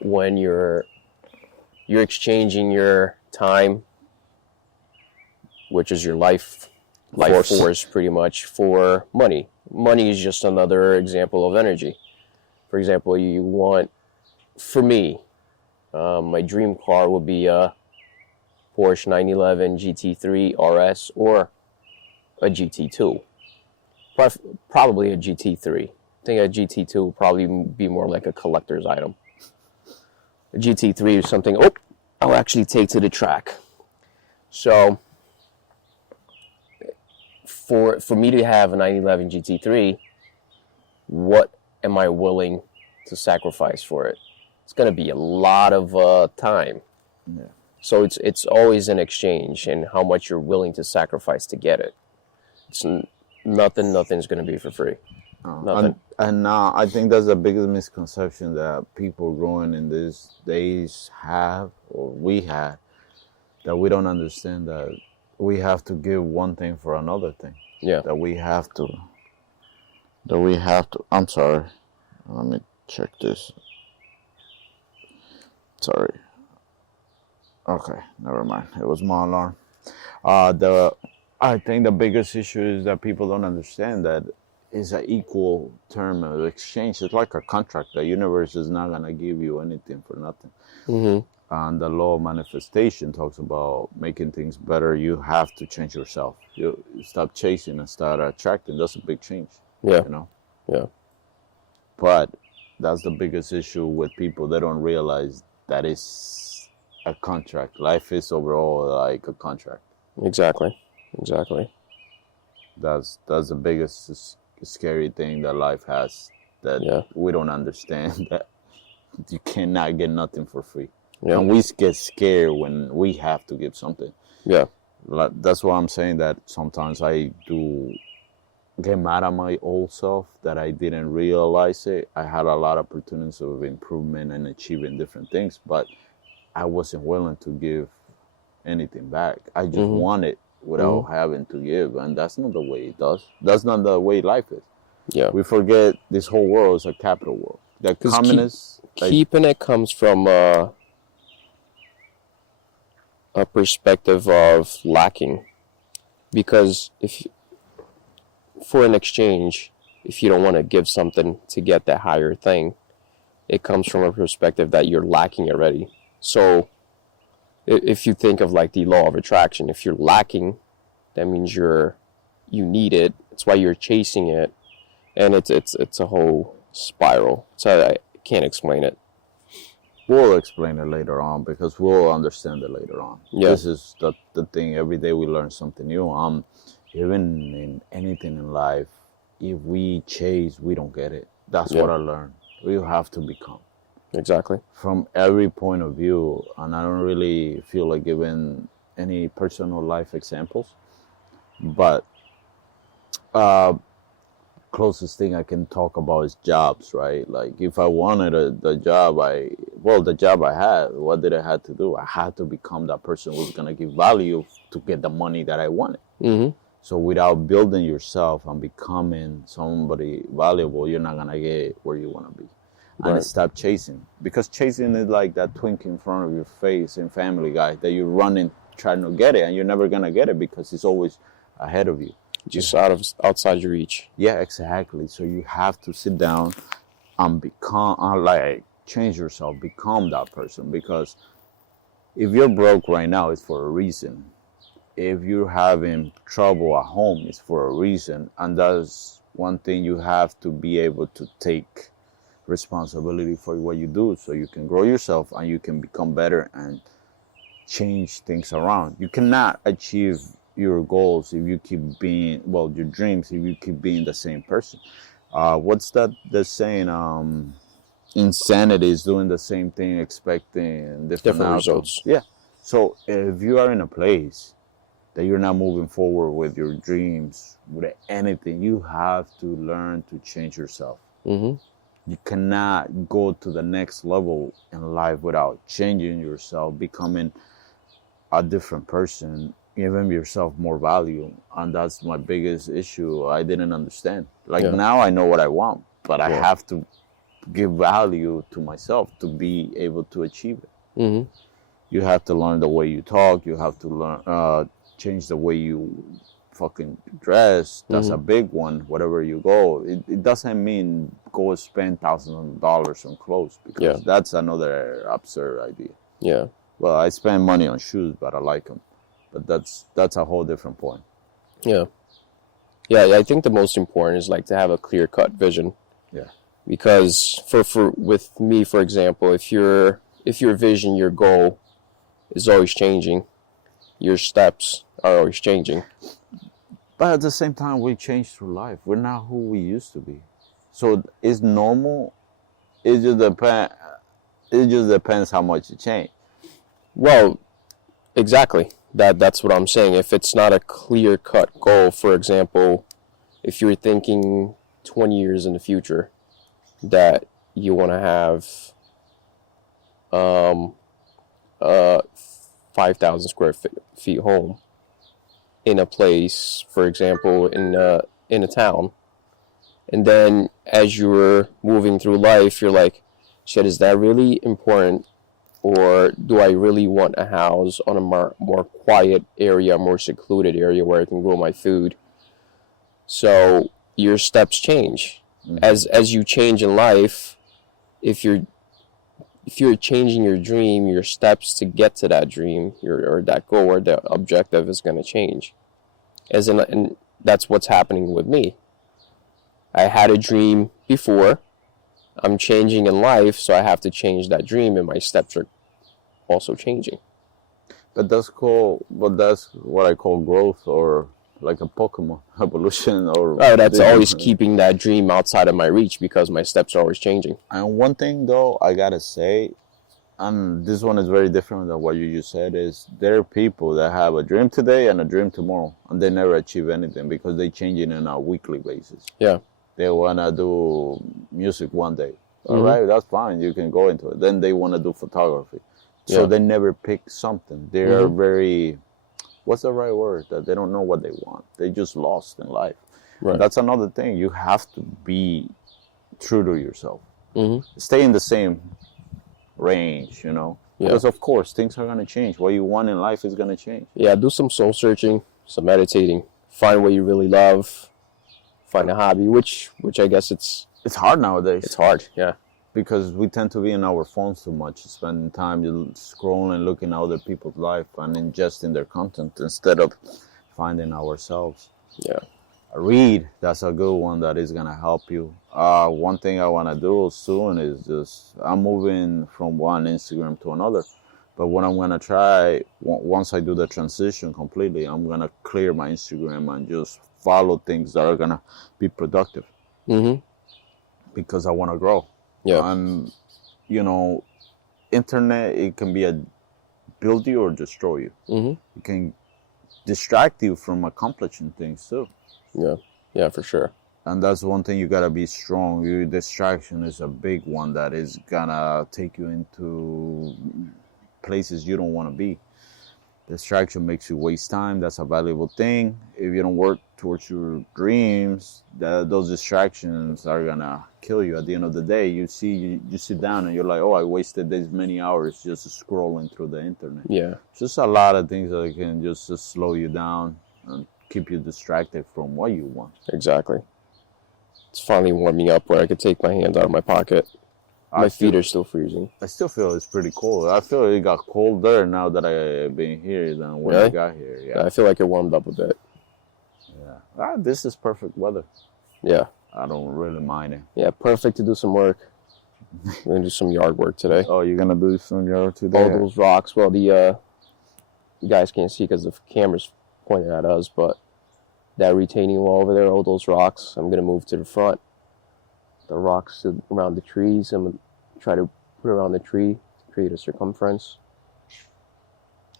when you're exchanging your time, which is your life force pretty much, for money. Money is just another example of energy. For example, you want, for me, my dream car would be a Porsche 911 GT3 RS or a GT2. Probably a GT3. I think a GT2 would probably be more like a collector's item. A GT3 is something I'll actually take to the track. So for me to have a 911 GT3, what am I willing to sacrifice for it? It's going to be a lot of time. Yeah. So it's always an exchange in how much you're willing to sacrifice to get it. It's nothing's going to be for free. Nothing. And I think that's the biggest misconception that people growing in these days have, or we had, that we don't understand that we have to give one thing for another thing. Yeah. That we have to, I'm sorry. Let me check this. Sorry. Okay, never mind. It was my alarm. I think the biggest issue is that people don't understand that it's an equal term of exchange. It's like a contract. The universe is not gonna give you anything for nothing. Mm-hmm. And the law of manifestation talks about making things better. You have to change yourself. You stop chasing and start attracting. That's a big change. Yeah. You know. Yeah. But that's the biggest issue with people. They don't realize that it's a contract. Life is overall like a contract. Exactly. That's the biggest scary thing that life has, that we don't understand, that you cannot get nothing for free. Yeah. And we get scared when we have to give something. Yeah. That's why I'm saying that sometimes I do get mad at my old self that I didn't realize it. I had a lot of opportunities of improvement and achieving different things, but I wasn't willing to give anything back. I just wanted without having to give, and that's not the way it does. That's not the way life is. Yeah. We forget this whole world is a capital world. The communists... Keeping it comes from a perspective of lacking. Because for an exchange, if you don't want to give something to get that higher thing, it comes from a perspective that you're lacking already. So if you think of like the law of attraction, if you're lacking, that means you need it. That's why you're chasing it, and it's a whole spiral. So I can't explain it. We'll explain it later on because we'll understand it later on. Yeah. This is the thing. Every day we learn something new. Even in anything in life, if we chase, we don't get it. That's what I learned. We have to become. Exactly. From every point of view, and I don't really feel like giving any personal life examples, but closest thing I can talk about is jobs, right? Like if I wanted the job I had, what did I have to do? I had to become that person who's gonna give value to get the money that I wanted. Mm-hmm. So without building yourself and becoming somebody valuable, you're not gonna get where you wanna be. And Right. stop chasing, because chasing is like that twink in front of your face in Family Guy that you're running trying to get it, and you're never gonna get it because it's always ahead of you. Just outside your reach. Yeah, exactly. So you have to sit down and become like change yourself, become that person. Because if you're broke right now, it's for a reason. If you're having trouble at home, it's for a reason. And that's one thing you have to be able to take responsibility for what you do, so you can grow yourself and you can become better and change things around. You cannot achieve your goals if you keep being, well, your dreams, if you keep being the same person. What's that the saying? Insanity is doing the same thing, expecting different outcomes. Results. Yeah. So if you are in a place that you're not moving forward with your dreams, with anything, you have to learn to change yourself. Mm-hmm. You cannot go to the next level in life without changing yourself, becoming a different person, giving yourself more value. And that's my biggest issue. I didn't understand. Like now I know what I want, but I have to give value to myself to be able to achieve it. Mm-hmm. You have to learn the way you talk. You have to learn, change the way you fucking dress. That's a big one. Wherever you go, it doesn't mean go spend thousands of dollars on clothes, because that's another absurd idea. Yeah. Well, I spend money on shoes, but I like them. But that's a whole different point. Yeah. Yeah, I think the most important is like to have a clear-cut vision. Yeah. Because for with me, for example, if your vision, your goal is always changing, your steps are always changing. But at the same time, we change through life. We're not who we used to be. So it's normal. It just depends how much you change. Well, exactly. That's what I'm saying. If it's not a clear-cut goal, for example, if you're thinking 20 years in the future that you want to have 5,000 square feet home in a place, for example, in a town, and then as you're moving through life, you're like, shit, is that really important? Or do I really want a house on a more quiet area, more secluded area where I can grow my food? So your steps change. Mm-hmm. As you change in life, if you're changing your dream, your steps to get to that dream, or that goal or that objective is going to change. And that's what's happening with me. I had a dream before. I'm changing in life, so I have to change that dream, and my steps are also changing. But that's cool. But that's what I call growth, or like a Pokemon evolution, or that's always keeping that dream outside of my reach because my steps are always changing. And one thing though, I gotta say, and this one is very different than what you just said, is there are people that have a dream today and a dream tomorrow, and they never achieve anything because they change it on a weekly basis. Yeah. They want to do music one day. All right, that's fine. You can go into it. Then they want to do photography. So they never pick something. They are very, what's the right word? That they don't know what they want. They just lost in life. Right. That's another thing. You have to be true to yourself. Mm-hmm. Stay in the same range, you know? Yeah. Because, of course, things are going to change. What you want in life is going to change. Yeah, do some soul searching, some meditating. Find what you really love. Find a hobby, which I guess it's hard nowadays. It's hard, yeah. Because we tend to be in our phones too much, spending time scrolling, looking at other people's life and ingesting their content instead of finding ourselves. Yeah. Read, that's a good one that is going to help you. One thing I want to do soon is I'm moving from one Instagram to another. But what I'm going to try, once I do the transition completely, I'm going to clear my Instagram and just follow things that are going to be productive. Mm-hmm. Because I want to grow. Yeah. And, you know, internet, it can be build you or destroy you. Mm-hmm. It can distract you from accomplishing things too. Yeah, for sure. And that's one thing you got to be strong. Your distraction is a big one that is going to take you into places you don't want to be. Distraction makes you waste time. That's a valuable thing. If you don't work towards your dreams, those distractions are gonna kill you. At the end of the day, you sit down and you're like, oh, I wasted these many hours just scrolling through the internet. Yeah. Just a lot of things that can just slow you down and keep you distracted from what you want. Exactly. It's finally warming up where I could take my hands out of my pocket. My feet are still freezing. I still feel it's pretty cold. I feel it got colder now that I've been here than when I got here. Yeah, I feel like it warmed up a bit. Yeah. This is perfect weather. Yeah. I don't really mind it. Yeah, perfect to do some work. We're going to do some yard work today. Oh, you're going to do some yard today? All those rocks. Well, you guys can't see because the camera's pointed at us, but that retaining wall over there, all those rocks, I'm going to move to the front. The rocks around the trees, I'm going to try to put around the tree to create a circumference.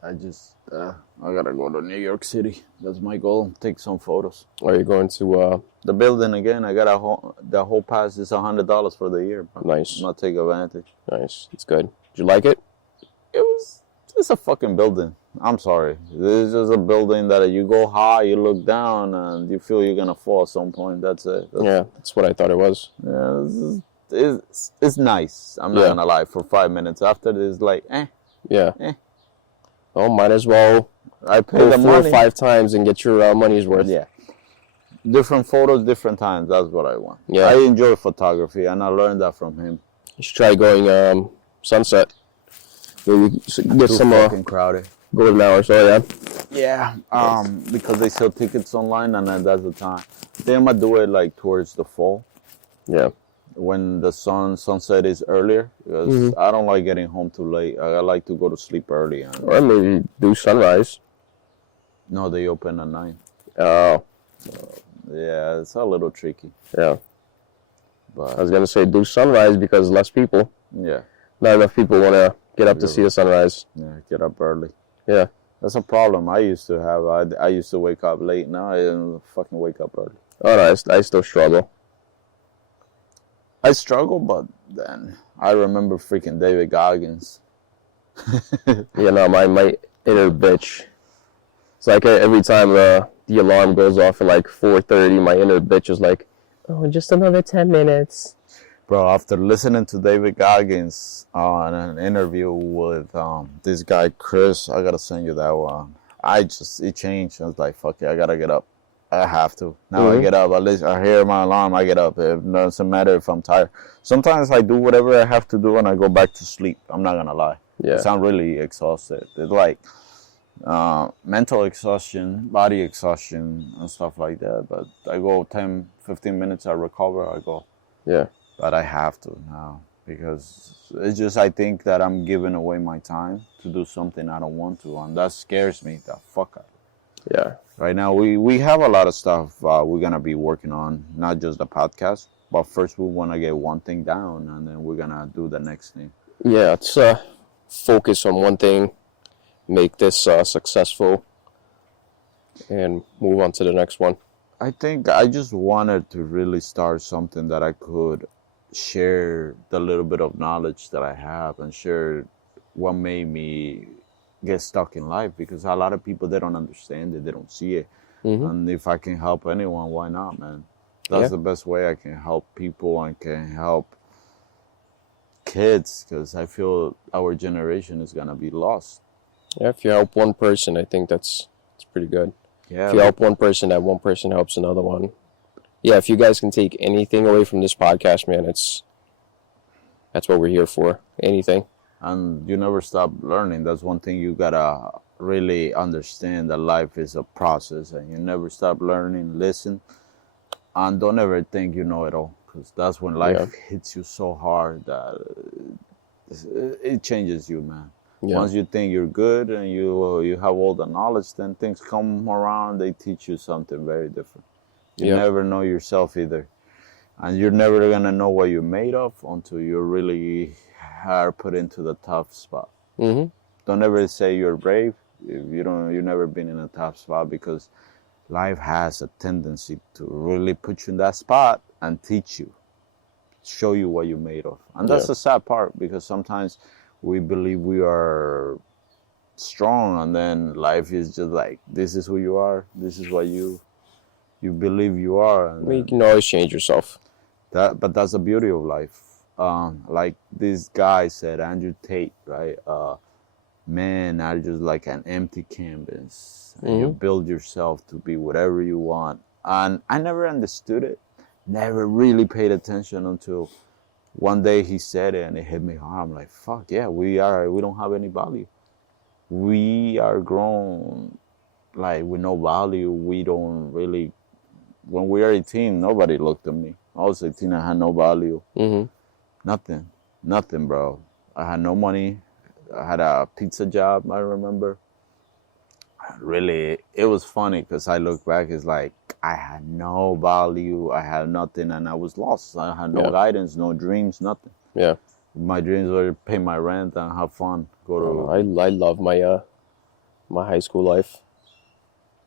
I gotta go to New York City. That's my goal. Take some photos. Are you going to the building again? I got the whole pass is $100 for the year. Nice. Not take advantage. Nice. It's good. Did you like it? It's a fucking building. I'm sorry. This is a building that you go high, you look down, and you feel you're gonna fall at some point. That's it. That's what I thought it was. Yeah, it's nice. I'm not gonna lie. For 5 minutes after this, like, Yeah. Well, might as well I pay go the 4 money. or 5 times and get your money's worth. Yeah. Different photos, different times. That's what I want. Yeah. I enjoy photography, and I learned that from him. You should try going sunset. Maybe get some fucking crowded. golden hours. Oh yeah. Yeah. Because they sell tickets online, and then that's the time. Then I'm gonna do it like towards the fall. Yeah. When the sunset is earlier, because I don't like getting home too late. I like to go to sleep early. Or maybe do sunrise. No, they open at 9. Oh. Yeah, it's a little tricky. Yeah. But I was gonna say do sunrise because less people. Yeah. Not enough people want to get up to see the sunrise. Yeah, get up early. Yeah. That's a problem I used to have. I used to wake up late. Now I don't fucking wake up early. Oh no, I still struggle. I struggle, but then I remember freaking David Goggins. You know, my inner bitch. It's like every time the alarm goes off at like 4:30, my inner bitch is like, oh, just another 10 minutes. Bro, after listening to David Goggins on an interview with this guy, Chris, I gotta send you that one. It changed. I was like, fuck it, I gotta get up. I have to. Now I get up. At least I hear my alarm, I get up. It doesn't matter if I'm tired. Sometimes I do whatever I have to do and I go back to sleep. I'm not gonna lie. Yeah. I'm really exhausted. It's like mental exhaustion, body exhaustion, and stuff like that. But I go 10, 15 minutes, I recover, I go. Yeah. But I have to now because it's just I think that I'm giving away my time to do something I don't want to, and that scares me the fuck out. Yeah. Right now we have a lot of stuff we're gonna be working on, not just the podcast, but first we want to get one thing down, and then we're gonna do the next thing. Yeah, it's focus on one thing, make this successful, and move on to the next one. I think I just wanted to really start something that I could share the little bit of knowledge that I have and share what made me get stuck in life, because a lot of people, they don't understand it, they don't see it. And if I can help anyone, why not, man? That's the best way I can help people and can help kids, because I feel our generation is gonna be lost. Yeah, if you help one person, I think it's pretty good. Yeah, if you help one person, that one person helps another one. Yeah, if you guys can take anything away from this podcast, man, that's what we're here for. Anything. And you never stop learning. That's one thing you gotta really understand, that life is a process, and you never stop learning. Listen, and don't ever think you know it all, because that's when life hits you so hard that it changes you, man. Yeah. Once you think you're good and you have all the knowledge, then things come around, they teach you something very different. You never know yourself either. And you're never gonna know what you're made of until you really are put into the tough spot. Don't ever say you're brave if you've never been in a tough spot, because life has a tendency to really put you in that spot and teach you, show you what you're made of. And that's the sad part, because sometimes we believe we are strong, and then life is just like, this is who you are, this is what you believe you are, and You can always change yourself. but that's the beauty of life. Like this guy said, Andrew Tate, right? Men are just like an empty canvas, and you build yourself to be whatever you want. And I never understood it, never really paid attention until one day he said it, and it hit me hard. I'm like, fuck yeah, we don't have any value. We are grown like with no value. We don't really. When we were 18, nobody looked at me. I was 18, I had no value. Nothing, nothing, bro. I had no money. I had a pizza job, I remember. Really, it was funny because I look back, it's like I had no value, I had nothing, and I was lost. I had no guidance, no dreams, nothing. Yeah. My dreams were to pay my rent and have fun. I love my my high school life.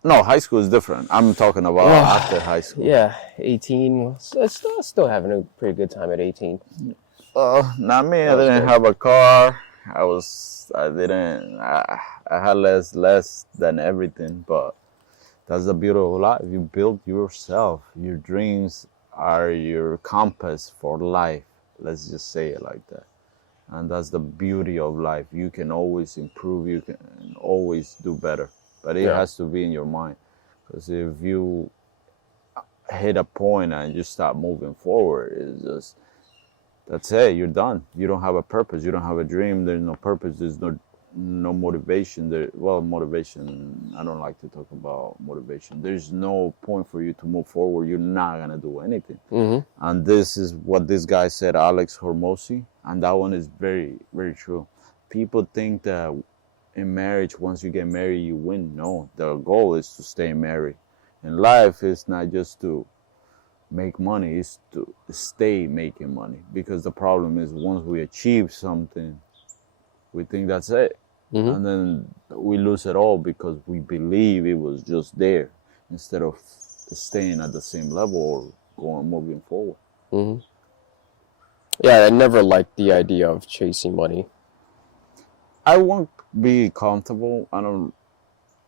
No, high school is different. I'm talking about after high school. Yeah, 18. Still having a pretty good time at 18. Not me. I didn't have a car. I had less than everything, but that's the beauty of life. You build yourself. Your dreams are your compass for life. Let's just say it like that. And that's the beauty of life. You can always improve. You can always do better. But it has to be in your mind. Because if you hit a point and you stop moving forward, it's just, that's it. You're done. You don't have a purpose. You don't have a dream. There's no purpose. There's no motivation. Motivation, I don't like to talk about motivation. There's no point for you to move forward. You're not going to do anything. And this is what this guy said, Alex Hormozy. And that one is very, very true. People think that in marriage, once you get married, you win. No, the goal is to stay married. In life, it's not just to make money, it's to stay making money. Because the problem is once we achieve something, we think that's it. And then we lose it all because we believe it was just there instead of staying at the same level or moving forward. Yeah, I never liked the idea of chasing money. I won't be comfortable.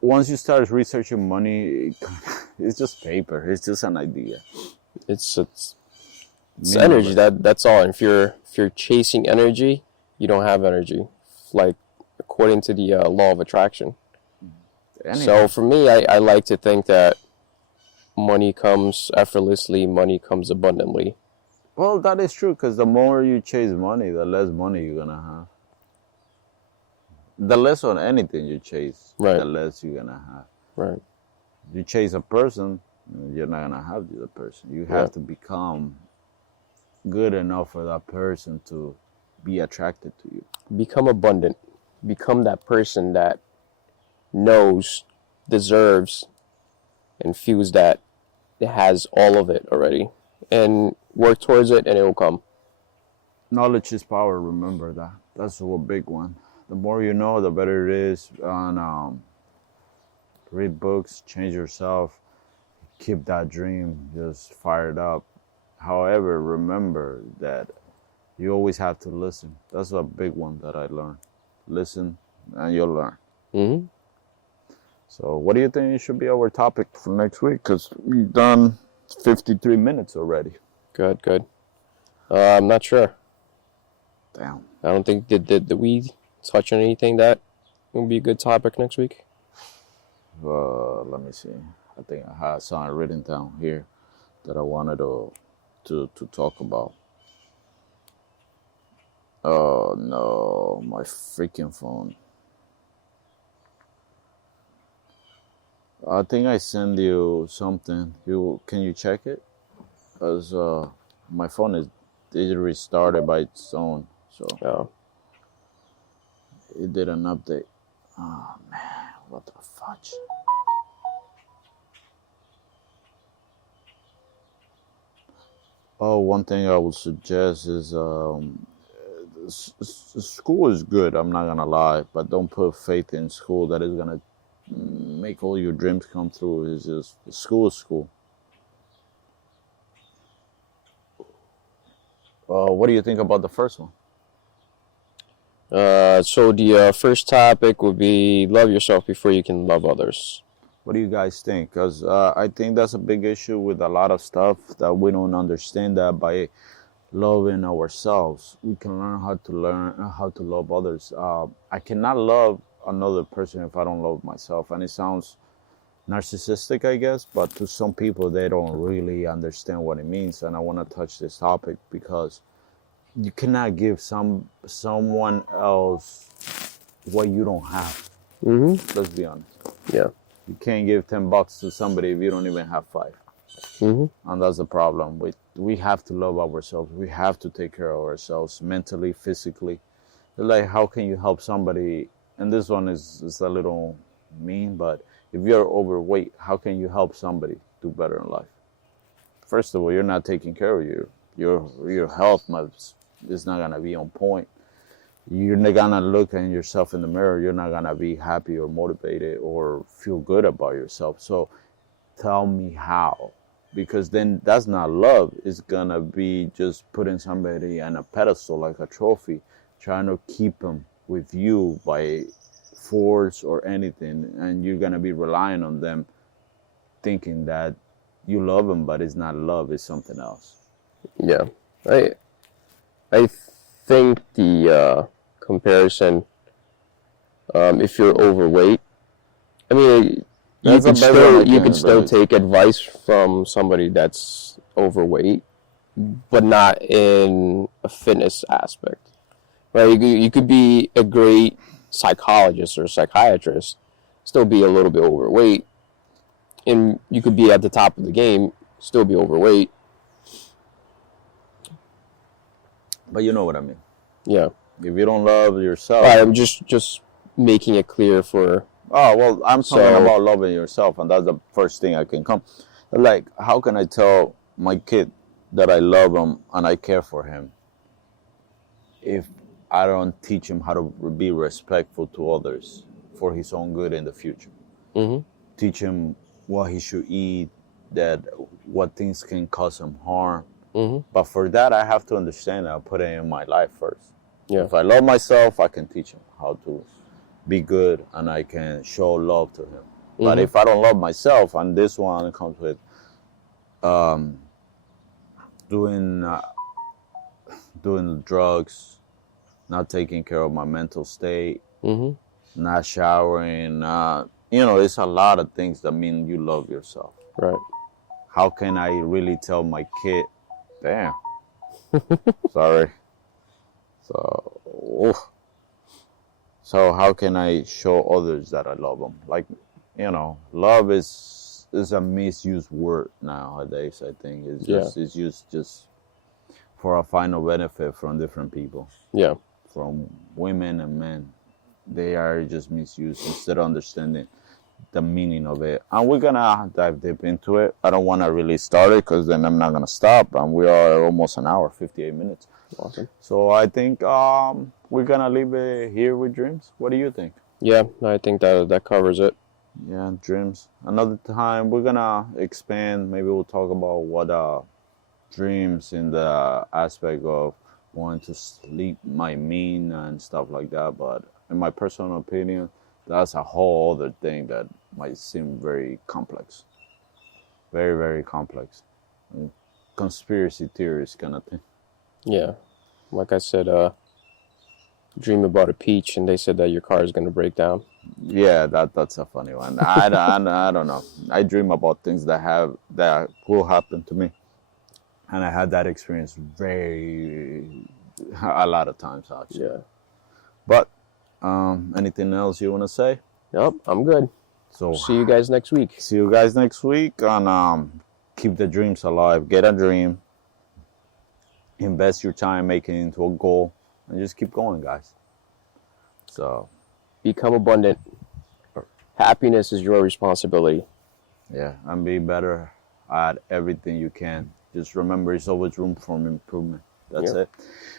Once you start researching money, it's just paper. It's just an idea. It's energy. That's all. If you're chasing energy, you don't have energy. Like according to the law of attraction. So for me, I like to think that money comes effortlessly. Money comes abundantly. Well, that is true because the more you chase money, the less money you're gonna have. The less on anything you chase, the less you're gonna have. Right. You chase a person, you're not gonna have the other person. You have to become good enough for that person to be attracted to you. Become abundant. Become that person that knows, deserves, and feels that it has all of it already. And work towards it and it will come. Knowledge is power, remember that. That's a big one. The more you know, the better it is. And read books, change yourself, keep that dream just fired up. However, remember that you always have to listen. That's a big one that I learned. Listen and you'll learn. So what do you think should be our topic for next week? Because we've done 53 minutes already. Good. I'm not sure. Damn. I don't think, did we touch on anything that would be a good topic next week? Let me see. I think I had something written down here that I wanted to talk about. Oh no, my freaking phone. I think I sent you something. Can you check it? Because my phone is restarted by its own, so it did an update. Oh man, what the fudge? Oh, one thing I would suggest is school is good. I'm not gonna lie, but don't put faith in school that is gonna make all your dreams come true. It's just school. What do you think about the first one? So the first topic would be love yourself before you can love others. What do you guys think? Because I think that's a big issue with a lot of stuff that we don't understand that by loving ourselves, we can learn how to love others. I cannot love another person if I don't love myself, and it sounds narcissistic, I guess, but to some people, they don't really understand what it means. And I want to touch this topic because you cannot give someone else what you don't have. Mm-hmm. Let's be honest. Yeah. You can't give $10 to somebody if you don't even have five. Mm-hmm. And that's the problem. We have to love ourselves. We have to take care of ourselves mentally, physically. Like, how can you help somebody? And this one is a little mean, but if you're overweight, how can you help somebody do better in life? First of all, you're not taking care of your health is not gonna be on point. You're not gonna look at yourself in the mirror. You're not gonna be happy or motivated or feel good about yourself. So tell me how, because then that's not love. It's gonna be just putting somebody on a pedestal like a trophy, trying to keep them with you by force or anything, and you're gonna be relying on them, thinking that you love them, but it's not love. It's something else. Yeah. I think the comparison, if you're overweight, I mean, That's a big one. you can still take advice from somebody that's overweight, but not in a fitness aspect. Right? You could be a great psychologist or psychiatrist, still be a little bit overweight, and you could be at the top of the game, still be overweight. But you know what I mean. Yeah. If you don't love yourself, I'm just making it clear for. Oh, well, I'm talking about loving yourself, and that's the first thing I can come. Like, how can I tell my kid that I love him and I care for him if I don't teach him how to be respectful to others for his own good in the future? Mm-hmm. Teach him what he should eat, that what things can cause him harm. Mm-hmm. But for that, I have to understand that I put it in my life first. Yeah. If I love myself, I can teach him how to be good, and I can show love to him. Mm-hmm. But if I don't love myself, and this one comes with doing drugs, not taking care of my mental state, Mm-hmm. not showering, it's a lot of things that mean you love yourself. Right. How can I really tell my kid, damn, sorry. So how can I show others that I love them? Like, love is a misused word nowadays. I think it's used just for a final benefit from different people. Yeah. From women and men, they are just misused instead of understanding the meaning of it. And we're gonna dive deep into it. I don't want to really start it because then I'm not gonna stop. And we are almost an hour, 58 minutes. Awesome. So I think we're gonna leave it here with dreams. What do you think? Yeah, I think that covers it. Yeah, dreams. Another time we're gonna expand. Maybe we'll talk about what dreams in the aspect of wanting to sleep might mean and stuff like that. But in my personal opinion, that's a whole other thing that might seem very complex. Very, very complex. And conspiracy theories kind of thing. Yeah. Like I said, dream about a peach, and they said that your car is going to break down. Yeah, that's a funny one. I don't know. I dream about things that will happen to me. And I had that experience a lot of times, actually. Yeah. But anything else you want to say? Nope, I'm good. So see you guys next week. See you guys next week, and keep the dreams alive. Get a dream. Invest your time making it into a goal, and just keep going, guys. So become abundant. Happiness is your responsibility. Yeah, and be better at everything you can. Just remember, there's always room for improvement. That's it.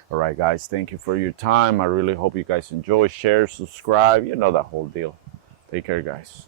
All right, guys. Thank you for your time. I really hope you guys enjoy. Share, subscribe. You know that whole deal. Take care, guys.